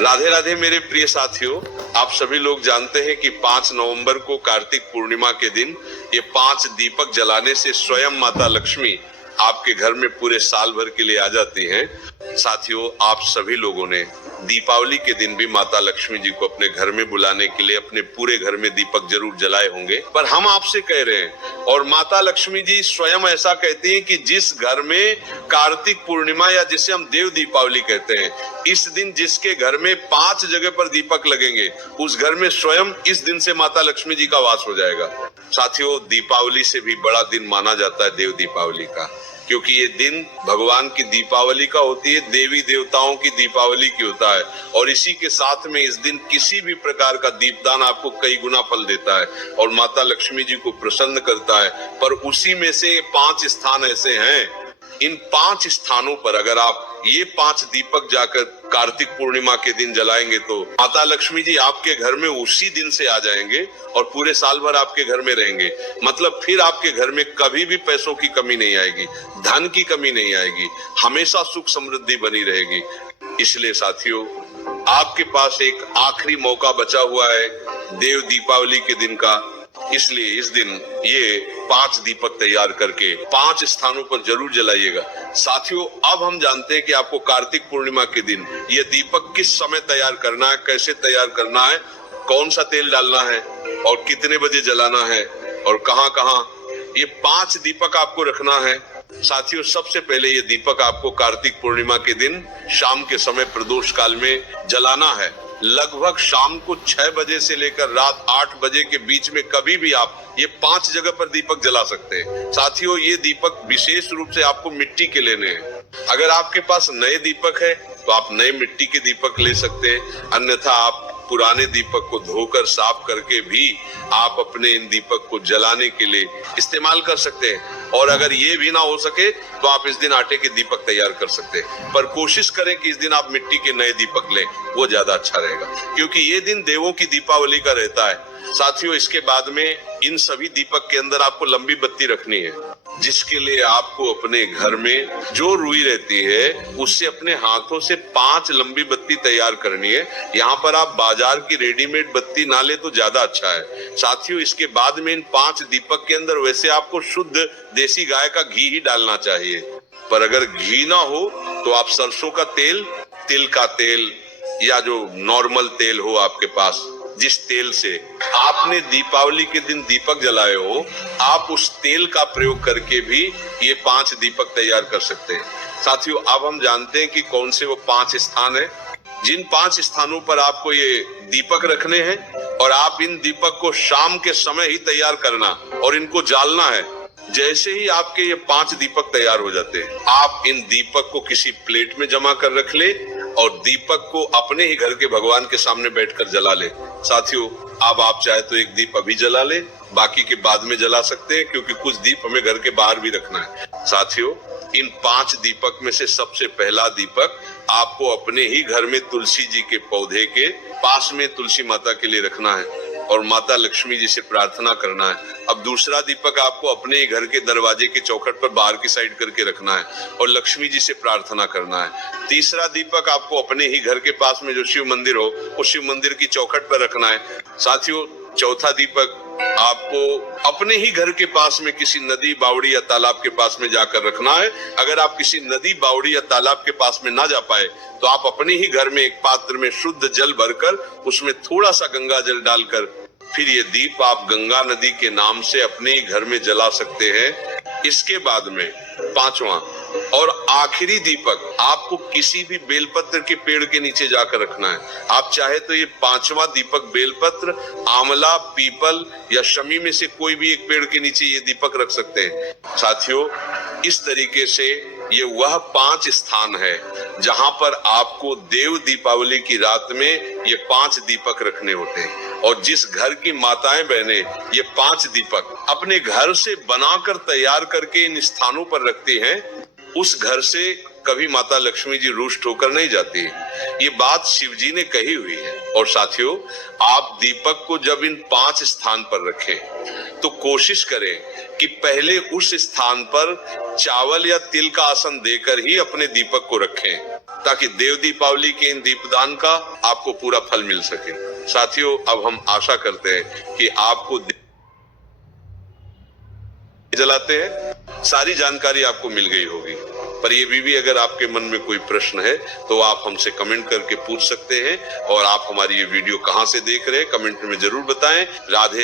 राधे राधे मेरे प्रिय साथियों, आप सभी लोग जानते हैं कि 5 नवंबर को कार्तिक पूर्णिमा के दिन ये 5 दीपक जलाने से स्वयं माता लक्ष्मी आपके घर में पूरे साल भर के लिए आ जाती हैं। साथियों, आप सभी लोगों ने दीपावली के दिन भी माता लक्ष्मी जी को अपने घर में बुलाने के लिए अपने पूरे घर में दीपक जरूर जलाए होंगे। पर हम आपसे कह रहे हैं और माता लक्ष्मी जी स्वयं ऐसा कहती हैं कि जिस घर में कार्तिक पूर्णिमा या जिसे हम देव दीपावली कहते हैं, इस दिन जिसके घर में 5 जगह पर दीपक लगेंगे, उस घर में स्वयं इस दिन से माता लक्ष्मी जी का वास हो जाएगा। साथियों, दीपावली से भी बड़ा दिन माना जाता है देव दीपावली का, क्योंकि ये दिन भगवान की दीपावली का होती है, देवी देवताओं की दीपावली की होता है। और इसी के साथ में इस दिन किसी भी प्रकार का दीपदान आपको कई गुना फल देता है और माता लक्ष्मी जी को प्रसन्न करता है। पर उसी में से 5 स्थान ऐसे हैं, इन 5 स्थानों पर अगर आप ये 5 दीपक जाकर कार्तिक पूर्णिमा के दिन जलाएंगे तो माता लक्ष्मी जी आपके घर में उसी दिन से आ जाएंगे और पूरे साल भर आपके घर में रहेंगे। मतलब फिर आपके घर में कभी भी पैसों की कमी नहीं आएगी, धन की कमी नहीं आएगी, हमेशा सुख समृद्धि बनी रहेगी। इसलिए साथियों, आपके पास एक आखिरी मौका बचा हुआ है देव दीपावली के दिन का। इसलिए इस दिन ये 5 दीपक तैयार करके 5 स्थानों पर जरूर जलाइएगा। साथियों, अब हम जानते हैं कि आपको कार्तिक पूर्णिमा के दिन ये दीपक किस समय तैयार करना है, कैसे तैयार करना है, कौन सा तेल डालना है और कितने बजे जलाना है और कहां कहां ये 5 दीपक आपको रखना है। साथियों, सबसे पहले ये दीपक आपको कार्तिक पूर्णिमा के दिन शाम के समय प्रदोष काल में जलाना है। लगभग शाम को 6 बजे से लेकर रात 8 बजे के बीच में कभी भी आप ये 5 जगह पर दीपक जला सकते हैं। साथियों, ये दीपक विशेष रूप से आपको मिट्टी के लेने हैं। अगर आपके पास नए दीपक है तो आप नए मिट्टी के दीपक ले सकते हैं, अन्यथा आप पुराने दीपक को धोकर साफ करके भी आप अपने इन दीपक को जलाने के लिए इस्तेमाल कर सकते हैं। और अगर ये भी ना हो सके तो आप इस दिन आटे के दीपक तैयार कर सकते हैं, पर कोशिश करें कि इस दिन आप मिट्टी के नए दीपक लें, वो ज्यादा अच्छा रहेगा, क्योंकि ये दिन देवों की दीपावली का रहता है। साथियों, इसके बाद में इन सभी दीपक के अंदर आपको लंबी बत्ती रखनी है, जिसके लिए आपको अपने घर में जो रुई रहती है उससे अपने हाथों से 5 लंबी बत्ती तैयार करनी है। यहाँ पर आप बाजार की रेडीमेड बत्ती ना ले तो ज्यादा अच्छा है। साथियों, इसके बाद में इन 5 दीपक के अंदर वैसे आपको शुद्ध देसी गाय का घी ही डालना चाहिए, पर अगर घी ना हो तो आप सरसों का तेल, तिल का तेल या जो नॉर्मल तेल हो आपके पास, जिस तेल से आपने दीपावली के दिन दीपक जलाए हो, आप उस तेल का प्रयोग करके भी ये 5 दीपक तैयार कर सकते हैं। साथियों, अब हम जानते हैं कि कौन से वो 5 स्थान है जिन 5 स्थानों पर आपको ये दीपक रखने हैं और आप इन दीपक को शाम के समय ही तैयार करना और इनको जालना है। जैसे ही आपके ये 5 दीपक तैयार हो जाते हैं, आप इन दीपक को किसी प्लेट में जमा कर रख ले और दीपक को अपने ही घर के भगवान के सामने बैठकर जला ले। साथियों, अब आप चाहे तो एक दीप अभी जला ले, बाकी के बाद में जला सकते हैं, क्योंकि कुछ दीप हमें घर के बाहर भी रखना है। साथियों, इन 5 दीपक में से सबसे पहला दीपक आपको अपने ही घर में तुलसी जी के पौधे के पास में तुलसी माता के लिए रखना है और माता लक्ष्मी जी से प्रार्थना करना है। अब दूसरा दीपक आपको अपने ही घर के दरवाजे के चौखट पर बाहर की साइड करके रखना है और लक्ष्मी जी से प्रार्थना करना है। तीसरा दीपक आपको अपने ही घर के पास में जो शिव मंदिर हो, उस शिव मंदिर की चौखट पर रखना है। साथियों, चौथा दीपक आपको अपने ही घर के पास में किसी नदी, बावड़ी या तालाब के पास में जाकर रखना है। अगर आप किसी नदी, बावड़ी या तालाब के पास में ना जा पाए तो आप अपने ही घर में एक पात्र में शुद्ध जल भरकर उसमें थोड़ा सा गंगा जल डालकर फिर ये दीप आप गंगा नदी के नाम से अपने ही घर में जला सकते हैं। इसके बाद में 5वां और आखिरी दीपक आपको किसी भी बेलपत्र के पेड़ के नीचे जाकर रखना है। आप चाहे तो ये 5वां दीपक बेलपत्र, आंवला, पीपल या शमी में से कोई भी एक पेड़ के नीचे ये दीपक रख सकते हैं। साथियों, इस तरीके से ये वह 5 स्थान है जहां पर आपको देव दीपावली की रात में ये 5 दीपक रखने होते हैं। और जिस घर की माताएं बहनें ये 5 दीपक अपने घर से बनाकर तैयार करके इन स्थानों पर रखती हैं, उस घर से कभी माता लक्ष्मी जी रुष्ट होकर नहीं जाती। ये बात शिव जी ने कही हुई है। और साथियों, आप दीपक को जब इन 5 स्थान पर रखें तो कोशिश करें कि पहले उस स्थान पर चावल या तिल का आसन देकर ही अपने दीपक को रखें, ताकि देव दीपावली के इन दीपदान का आपको पूरा फल मिल सके। साथियों, अब हम आशा करते हैं कि आपको जलाते हैं सारी जानकारी आपको मिल गई होगी, पर ये भी अगर आपके मन में कोई प्रश्न है तो आप हमसे कमेंट करके पूछ सकते हैं। और आप हमारी ये वीडियो कहां से देख रहे हैं कमेंट में जरूर बताएं। राधे